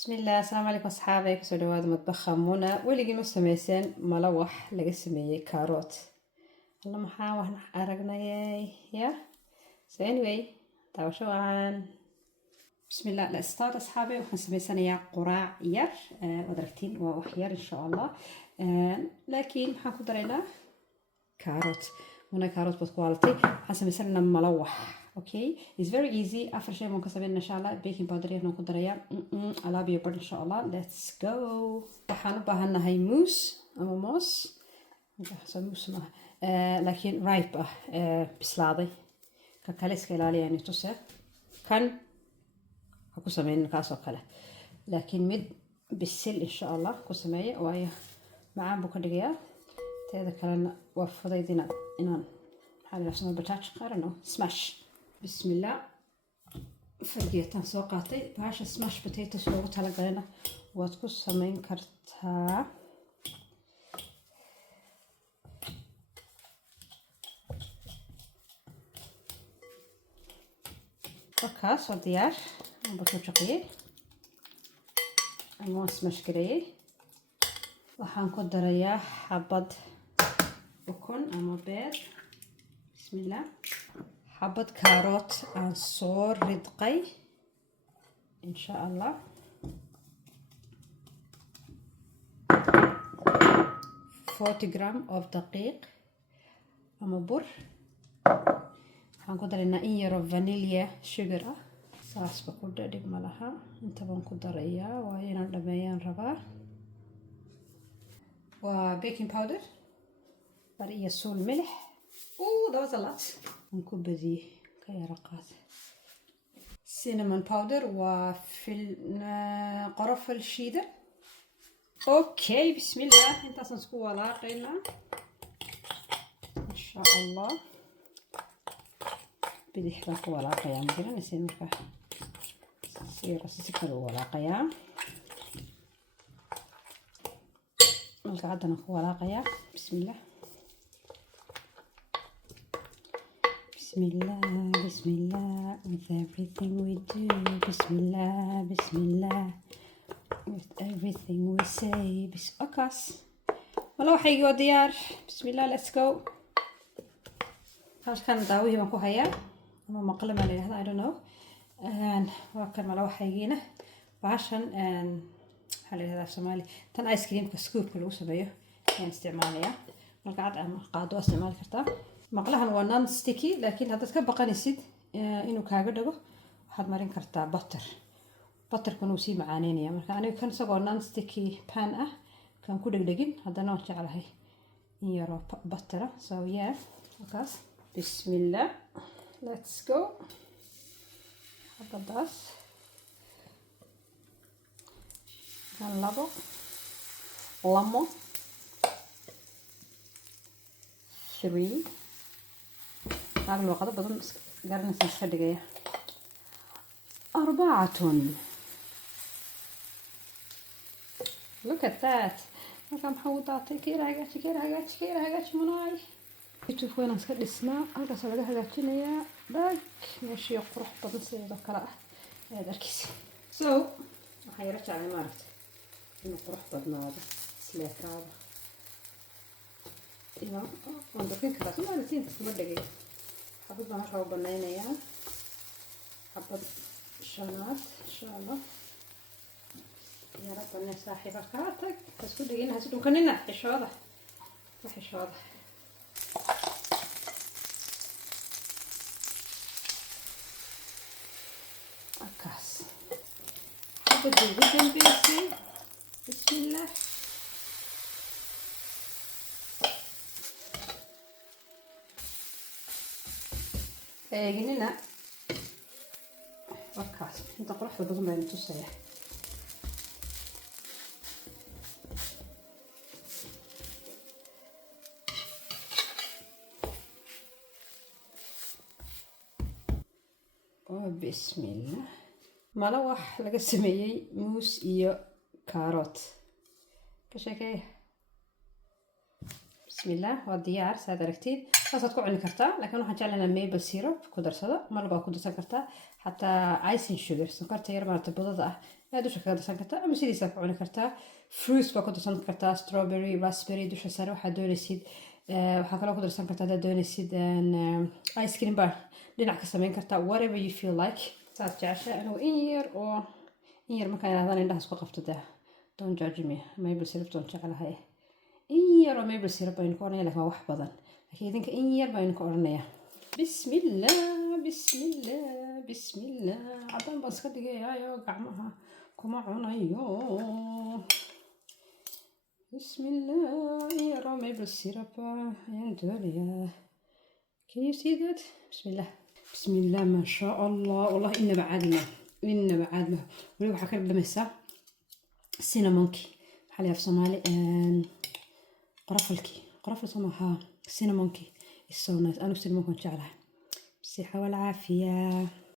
بسم الله. السلام عليكم أصحابي، كسو دوااد مطبخ منى. ولقي نو سميسين ملوح laga sameeyay كاروت. الله maxaa wax aragnayay ya. So anyway, taawasho aan. بسم الله. Let's start أصحابي. waxaan sameysanayaa quraac yar wad aragtiin waa wax yar insha Allah. laakiin waxaan ku daraynaa كاروت. وانا كاروت بتقوالتي waxaan sameysanaynaa ملوح. Okay, it's very easy. after shay ممكن سبين إن شاء الله baking powder يهنا نقدر يا على بيبرد إن شاء الله. let's go. وحنا بهنا هاي موس أما موس حسب موس ما لكن رايب بسلاضي ككاليس كلالي يعني توسع كان أكو سمين كاسو كله لكن مد بالسل إن شاء الله أكو سمية وهي مع بكرة تهذا كلنا وفضي دينا إنان هذا نفسه البتاش قارنه سماش. بسم الله. فرقيتان soo qaatay bahasha smash potatoes loogu talagalay waad ku sameyn kartaa markaas oo diyaar aan ku shaqeeyay ama smash gareeyay waxaan ku darayaa xabad ukun ama beer. bismillah. حبة كاروت صور ردقي إن شاء الله. 40 جرام of دقيق أما بر. هنقدر إن إيرو فانيليا شجرة ساس بقدر دق ملها أنت بنقدر إياه وهنا دبيان ربع وبيكنج باودر برية سول ملح. that was a lot. نكب ذي كيرقات cinnamon powder قرفل الشيدر. اوكي بسم الله. انت سنسكو ولاقينا ان شاء الله بدي حباك ولاقيا مدينة نسين مركا سيرا سيكر ولاقيا ملك عدنا ولاقيا. بسم الله بسم الله بسم الله with everything we do. بسم الله بسم الله with everything we say. بس أكاس والله حيجي وديار. بسم الله let's go. هاش كان داوي ما كوهيا أما مقلم عليه هذا I don't know. وكان والله حيجينا وعشان حلي هذا في سومالي تن آيس كريم كسكوب كله سبيه يعني استعمالية والقعد أنا قادو استعمال كرتا مقلها هو نون ستيكي لكن هذا تكبقى نسيد إنه كاغر دغو waxaad marin kartaa butterkan uu sii macaaneynaya marka aniga kan isagoo non sticky pan ah kan ku dhegdhegin haddana waan jeclahay in yaro butter so yeah okaas. bismillah let's go. habadaas kan labo lamo 3 هذا الوقت بدون قرن سنسفدقية 4. look at that. كم حوضاتي كير هاجاتي مناي شوف وين أسكت اسمه هذا سوى هاجاتي نيا باك ماشي يقرح بدون سيدا كلا هذا الكيس so حيرجع على مارت إنه قرح بدنا هذا سليك هذا إيوه عندك كذا ثم أنا تين تسمع دقيقة حبيت ما هشرب بناينا يا حبيت شانات إن شاء الله يا رب أن صاحبك هاتك بس كل دقيقة هسدو كننا حش هذا حش هذا أكاس حبيت جدا بيسي. بسم الله. جنينا وكاس انت قرح بدون ما نتوسع بسم الله. ملوح laga sameeyay moos iyo كاروت كشكيه. بسم الله وديار ساد ركتين بس تكون عندك كرتا لكن waxaan jeclahay maple syrup ku darsado malba ku darsan kartaa حتى icing sugar sonkorta yar marta budada ah aad dusha kaga darsan kartaa ama sidiisa ku cuni kartaa. Fruits baa ku darsan kartaa, strawberry, raspberry dusha sare waxaad doonaysid. waxaa kaloo ku darsan kartaa haddaad doonaysid ice cream bar dhinac ka samayn kartaa, whatever you feel like. saad jecesha anigu in yar markaan idhahdaan indhaha isku qabto daa, don't judge me. maple syrup doon jecelahay, in yar oo maple syrup baynu ka oranaya, laakiin waa wax badan, laakiin idinka in yar baynu ka oranaya. bismillah bismillah bismillah. caddaan baan iska dhigayaayo gacmaha kuma cunayo. bismillah. in yar oo maple syrup ayaan doonayaa. can you see that? bismillah bismillah. ma sha allah, wallahi inaba caadi ma weli waxaa ka dhadhamaysaa cinnamonki, maxaa la yaab Soomaali, qorafal somaha. cinnamonki is so nice. anigu cinnamonki waan jeclahay. bisixa wal caafiya.